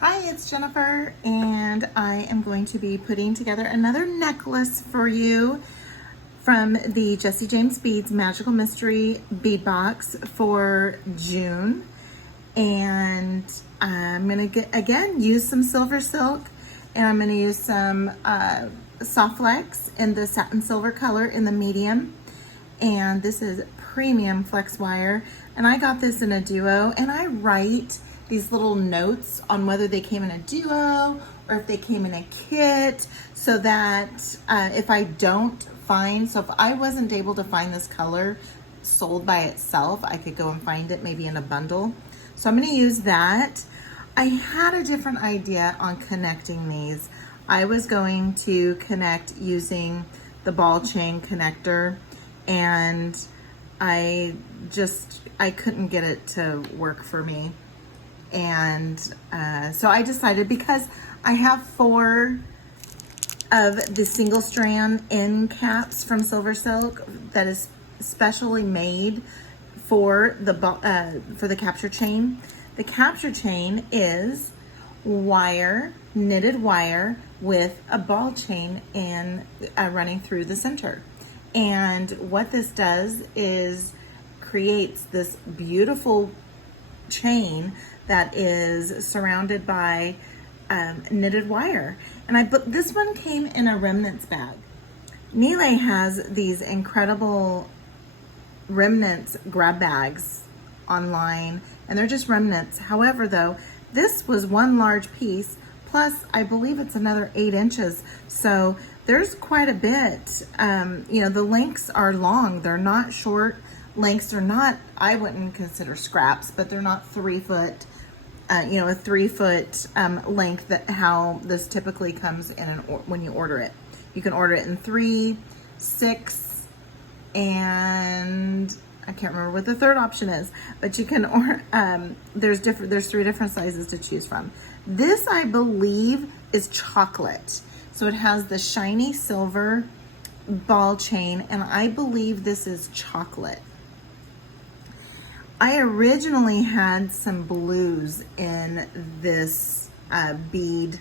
Hi, it's Jennifer, and I am going to be putting together another necklace for you from the Jesse James Beads Magical Mystery Bead Box for June. And I'm gonna again use some silver silk, and I'm gonna use some soft flex in the satin silver color in the medium. And this is premium flex wire, and I got this in a duo, and I write these little notes on whether they came in a duo or if they came in a kit, so that if I don't find, so if I wasn't able to find this color sold by itself, I could go and find it maybe in a bundle. So I'm going to use that. I had a different idea on connecting these. I was going to connect using the ball chain connector, and I couldn't get it to work for me. And so I decided, because I have 4 of the single strand end caps from SilverSilk that is specially made for the capture chain. The capture chain is wire, knitted wire with a ball chain in running through the center. And what this does is creates this beautiful chain that is surrounded by knitted wire. And this one came in a remnants bag. Nile has these incredible remnants grab bags online, and they're just remnants. However, though, this was one large piece, plus I believe it's another 8 inches. So there's quite a bit. The lengths are long. They're not short lengths. They're not, I wouldn't consider scraps, but they're not 3 foot, a 3 foot length, that how this typically comes in when you order it. You can order it in 3, 6, and I can't remember what the third option is, but you can order, there's 3 different sizes to choose from. This, I believe, is chocolate. So it has the shiny silver ball chain, and I believe this is chocolate. I originally had some blues in this bead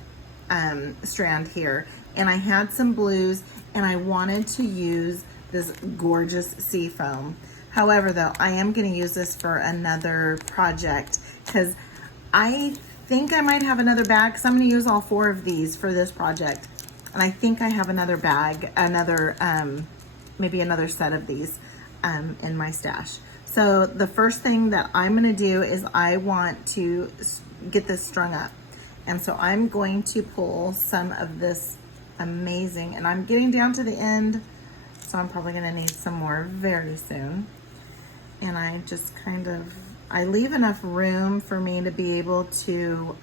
strand here, and I had some blues, and I wanted to use this gorgeous sea foam. However, though, I am going to use this for another project, because I think I might have another bag, because I'm going to use all 4 of these for this project. And I think I have another bag, maybe another set of these in my stash. So the first thing that I'm going to do is I want to get this strung up. And so I'm going to pull some of this amazing, and I'm getting down to the end, so I'm probably going to need some more very soon. And I just I leave enough room for me to be able to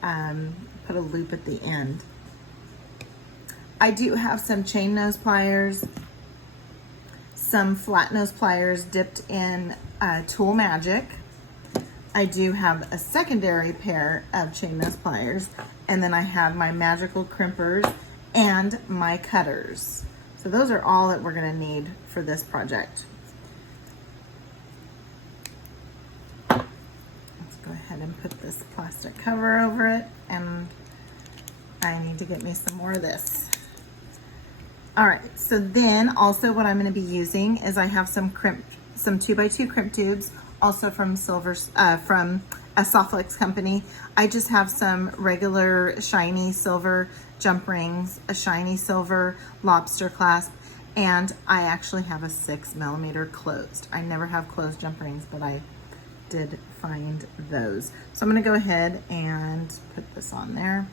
put a loop at the end. I do have some chain nose pliers, some flat nose pliers dipped in Tool Magic. I do have a secondary pair of chain nose pliers, and then I have my magical crimpers and my cutters. So those are all that we're going to need for this project. Let's go ahead and put this plastic cover over it, and I need to get me some more of this. All right, so then also what I'm going to be using is I have some 2x2 crimp tubes, also from from a soft flex company. I just have some regular shiny silver jump rings, a shiny silver lobster clasp, and I actually have a 6mm closed. I never have closed jump rings, but I did find those. So I'm going to go ahead and put this on there.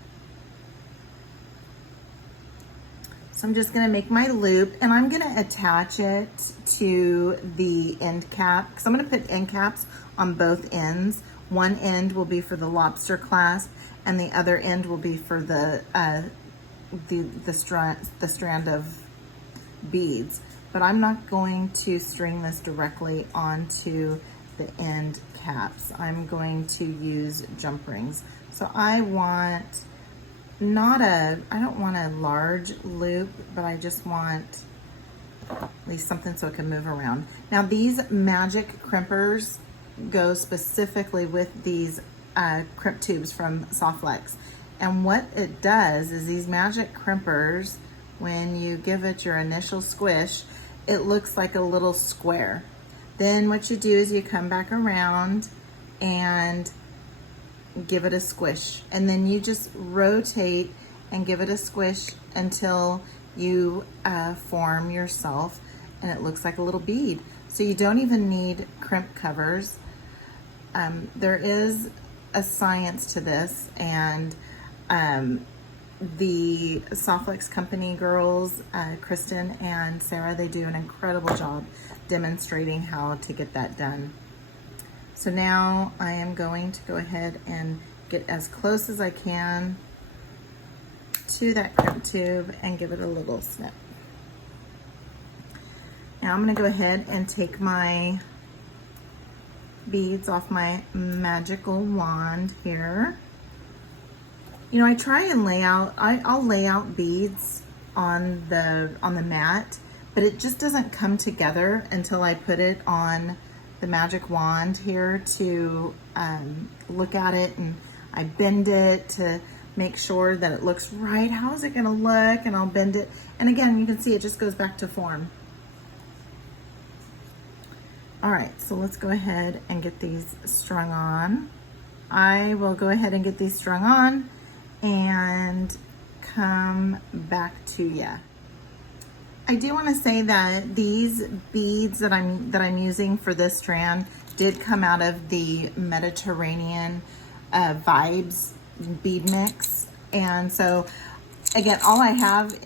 So I'm just going to make my loop, and I'm going to attach it to the end cap, because I'm going to put end caps on both ends. One end will be for the lobster clasp, and the other end will be for the strand of beads. But I'm not going to string this directly onto the end caps. I'm going to use jump rings. So I don't want a large loop, but I just want at least something so it can move around. Now these magic crimpers go specifically with these crimp tubes from Soft Flex. And what it does is these magic crimpers, when you give it your initial squish, it looks like a little square. Then what you do is you come back around and give it a squish. And then you just rotate and give it a squish until you form yourself and it looks like a little bead. So you don't even need crimp covers. There is a science to this, and the SilverSilk Company girls, Kristen and Sarah, they do an incredible job demonstrating how to get that done. So now I am going to go ahead and get as close as I can to that crimp tube and give it a little snip. Now I'm going to go ahead and take my beads off my magical wand here. You know, I try and lay out, I'll lay out beads on the mat, but it just doesn't come together until I put it on the magic wand here to look at it, and I bend it to make sure that it looks right. How is it gonna look? And I'll bend it. And again, you can see it just goes back to form. All right, so let's go ahead and get these strung on. I will go ahead and get these strung on and come back to you. I do want to say that these beads that I'm using for this strand did come out of the Mediterranean Vibes bead mix, and so again, all I have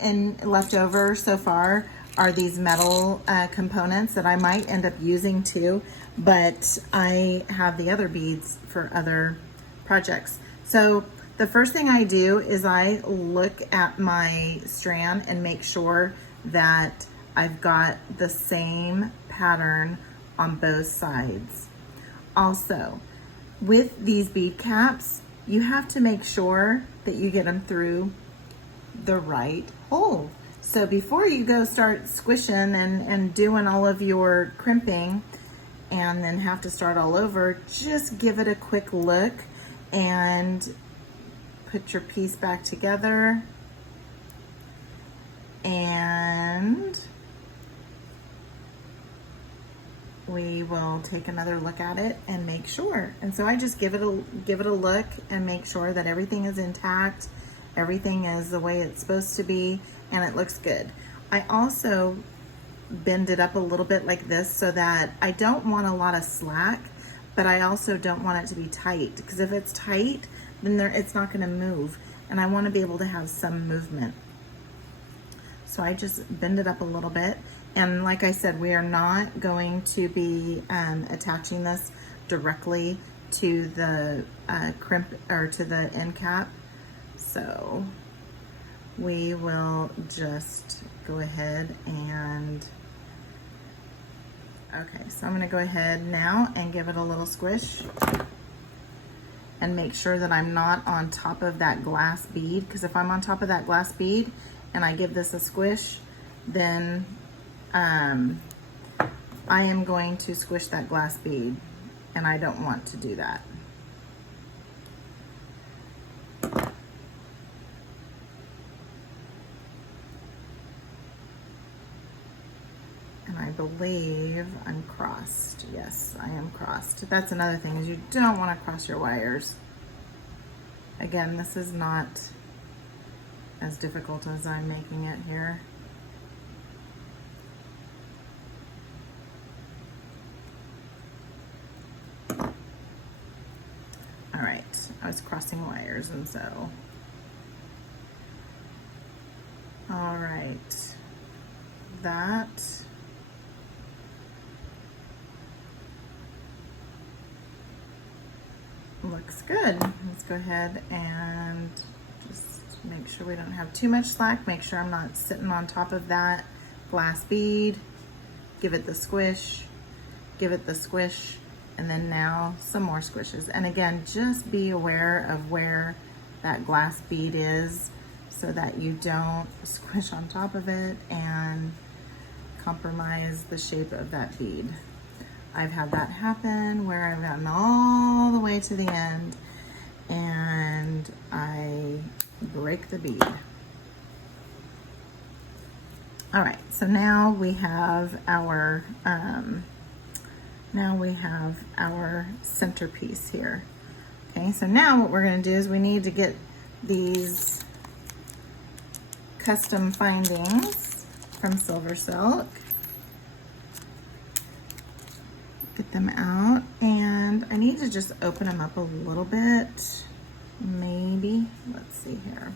left over so far are these metal components that I might end up using too, but I have the other beads for other projects. So the first thing I do is I look at my strand and make sure that I've got the same pattern on both sides. Also, with these bead caps, you have to make sure that you get them through the right hole. So before you go start squishing and doing all of your crimping and then have to start all over, just give it a quick look and put your piece back together, and we will take another look at it and make sure. And so I just give it a look and make sure that everything is intact, everything is the way it's supposed to be, and it looks good. I also bend it up a little bit like this so that I don't want a lot of slack, but I also don't want it to be tight, because if it's tight, then it's not going to move, and I want to be able to have some movement. So I just bend it up a little bit, and like I said, we are not going to be attaching this directly to the crimp or to the end cap, so we will just go ahead and, okay, so I'm going to go ahead now and give it a little squish and make sure that I'm not on top of that glass bead, because if I'm on top of that glass bead and I give this a squish, then I am going to squish that glass bead, and I don't want to do that. And I believe I'm crossed. Yes, I am crossed. That's another thing, is you don't want to cross your wires. Again, this is not as difficult as I'm making it here. All right, I was crossing wires, and so, all right, that looks good. Let's go ahead and just make sure we don't have too much slack. Make sure I'm not sitting on top of that glass bead. Give it the squish, give it the squish, and then now some more squishes. And again, just be aware of where that glass bead is so that you don't squish on top of it and compromise the shape of that bead. I've had that happen where I've gotten all the way to the end and I break the bead. All right, so now we have our centerpiece here. Okay, so now what we're going to do is we need to get these custom findings from SilverSilk. Get them out, and I need to just open them up a little bit. Maybe, let's see here.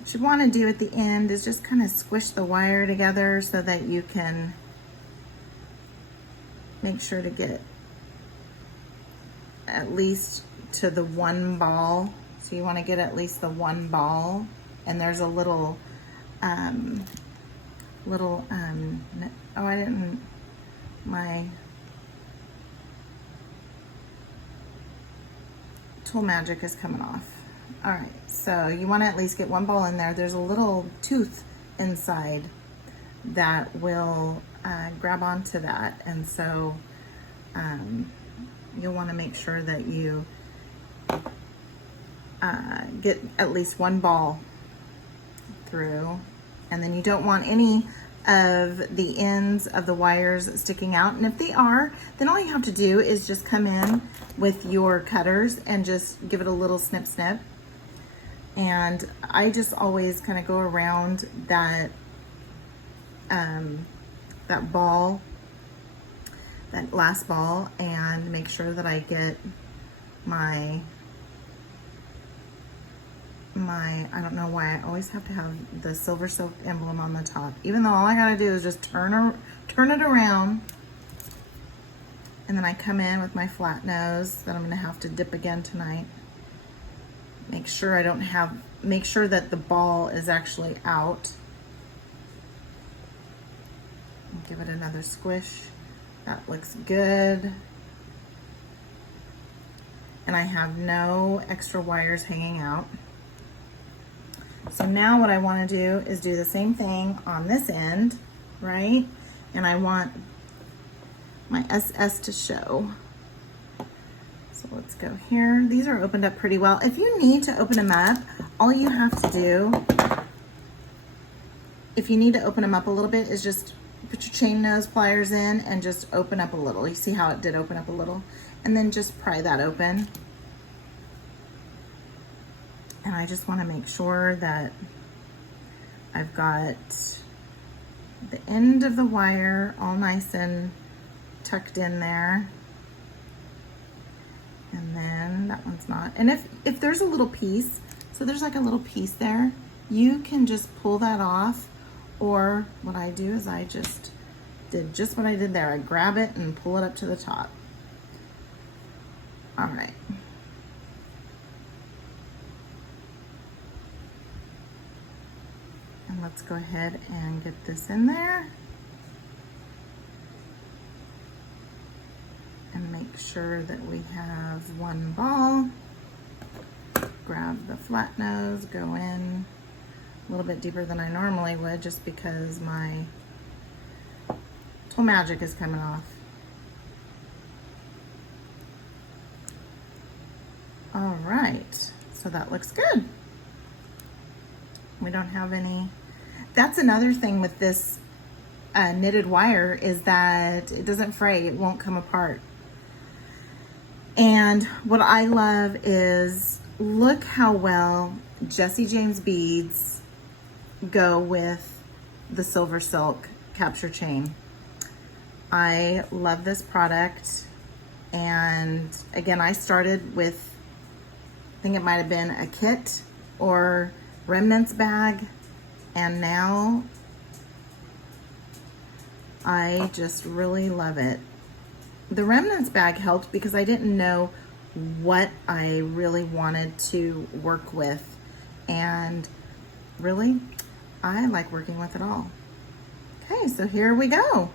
What you want to do at the end is just kind of squish the wire together so that you can make sure to get at least to the one ball. So you want to get at least the one ball, and there's a little my tool magic is coming off. All right, so you want to at least get one ball in there. There's a little tooth inside that will grab onto that, and so you'll want to make sure that you get at least one ball through, and then you don't want any of the ends of the wires sticking out, and if they are, then all you have to do is just come in with your cutters and just give it a little snip snip. And I just always kind of go around that that ball, that last ball, and make sure that I get my I don't know why I always have to have the SilverSilk emblem on the top, even though all I gotta do is just turn it around, and then I come in with my flat nose that I'm gonna have to dip again tonight. Make sure make sure that the ball is actually out. Give it another squish. That looks good. And I have no extra wires hanging out. So now what I want to do is do the same thing on this end, right? And I want my SS to show. So let's go here. These are opened up pretty well. If you need to open them up, all you have to do, if you need to open them up a little bit, is just put your chain nose pliers in and just open up a little. You see how it did open up a little? And then just pry that open. And I just want to make sure that I've got the end of the wire all nice and tucked in there. And then that one's not. And if there's a little piece, so there's like a little piece there, you can just pull that off. Or what I do is I just did just what I did there. I grab it and pull it up to the top. All right. And let's go ahead and get this in there. And make sure that we have one ball. Grab the flat nose, go in a little bit deeper than I normally would, just because my tool magic is coming off. All right, so that looks good. We don't have any. That's another thing with this knitted wire, is that it doesn't fray, it won't come apart. And what I love is, look how well Jessie James beads go with the SilverSilk Capture Chain. I love this product. And again, I started with, I think it might have been a kit or remnants bag, and now I just really love it. The remnants bag helped because I didn't know what I really wanted to work with, and really I like working with it all. Okay, so here we go.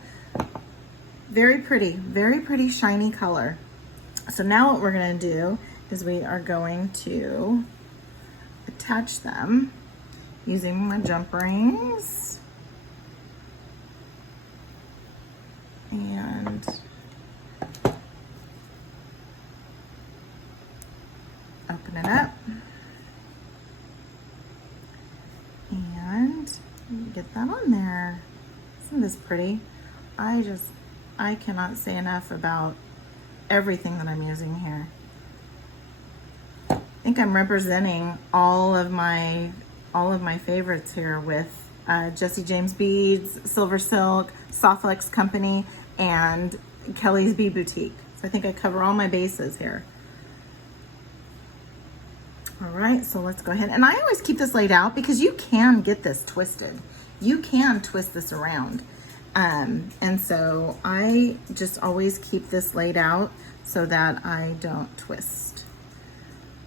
Very pretty shiny color. So now what we're going to do is we are going to attach them using my jump rings. And open it up. And get that on there. Isn't this pretty? I cannot say enough about everything that I'm using here. I think I'm representing all of my favorites here with Jesse James Beads, SilverSilk, Softlex Company, and Kelly's Bead Boutique. So I think I cover all my bases here. All right, so let's go ahead. And I always keep this laid out because you can get this twisted. You can twist this around. And so I just always keep this laid out so that I don't twist.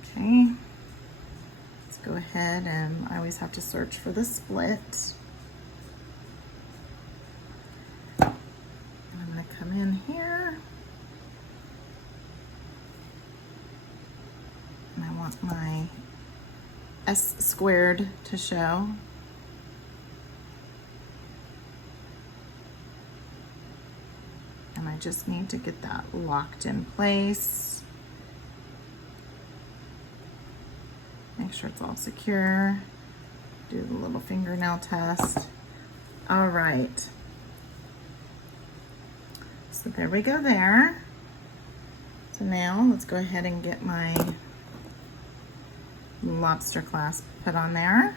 Okay, let's go ahead, and I always have to search for the split. And I'm gonna come in here. And I want my S squared to show. And I just need to get that locked in place. Make sure it's all secure. Do the little fingernail test. All right. So there we go there. So now let's go ahead and get my lobster clasp put on there.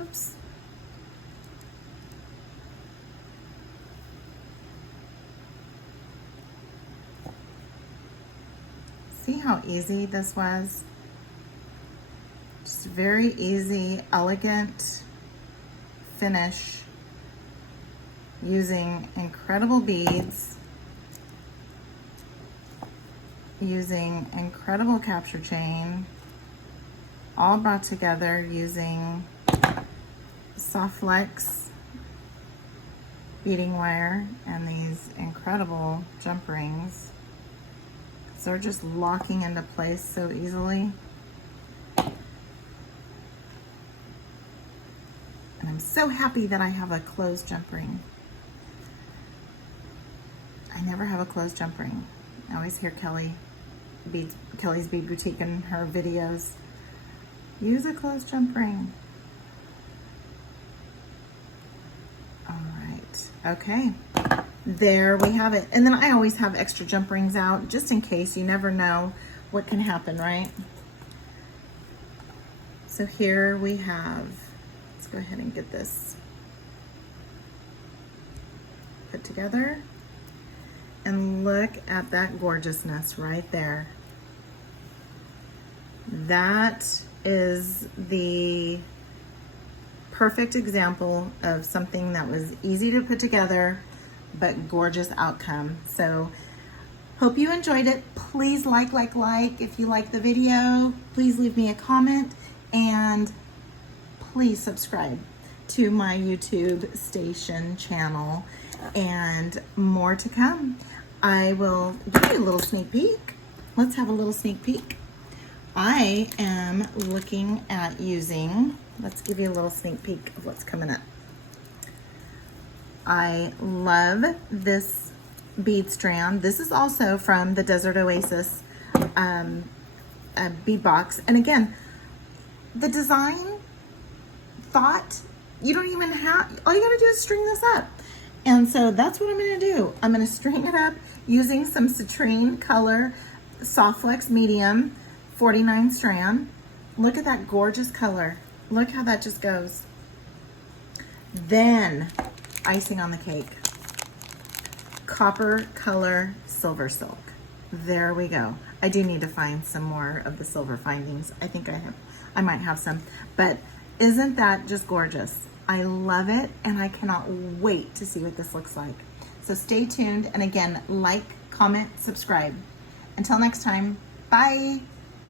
Oops. See how easy this was? Just very easy, elegant finish using incredible beads, using incredible capture chain, all brought together using Softlex beading wire and these incredible jump rings. So they're just locking into place so easily. And I'm so happy that I have a closed jump ring. I never have a closed jump ring. I always hear Kelly's Bead Boutique in her videos. Use a closed jump ring. All right, okay. There we have it. And then I always have extra jump rings out just in case. You never know what can happen, right? So here we have, let's go ahead and get this put together. And look at that gorgeousness right there. That is the perfect example of something that was easy to put together, but gorgeous outcome. So hope you enjoyed it. Please like if you like the video. Please leave me a comment, and please subscribe to my YouTube station channel, and more to come. I will give you a little sneak peek. Let's have a little sneak peek. I am looking at using, let's give you a little sneak peek of what's coming up. I love this bead strand. This is also from the Desert Oasis bead box. And again, the design thought, you don't even have, all you gotta do is string this up. And so that's what I'm gonna do. I'm gonna string it up using some citrine color Softlex medium 49 strand. Look at that gorgeous color. Look how that just goes. Then icing on the cake, copper color SilverSilk. There we go. I do need to find some more of the silver findings. I think I might have some, but isn't that just gorgeous? I love it, and I cannot wait to see what this looks like. So stay tuned, and again, like, comment, subscribe. Until next time, bye.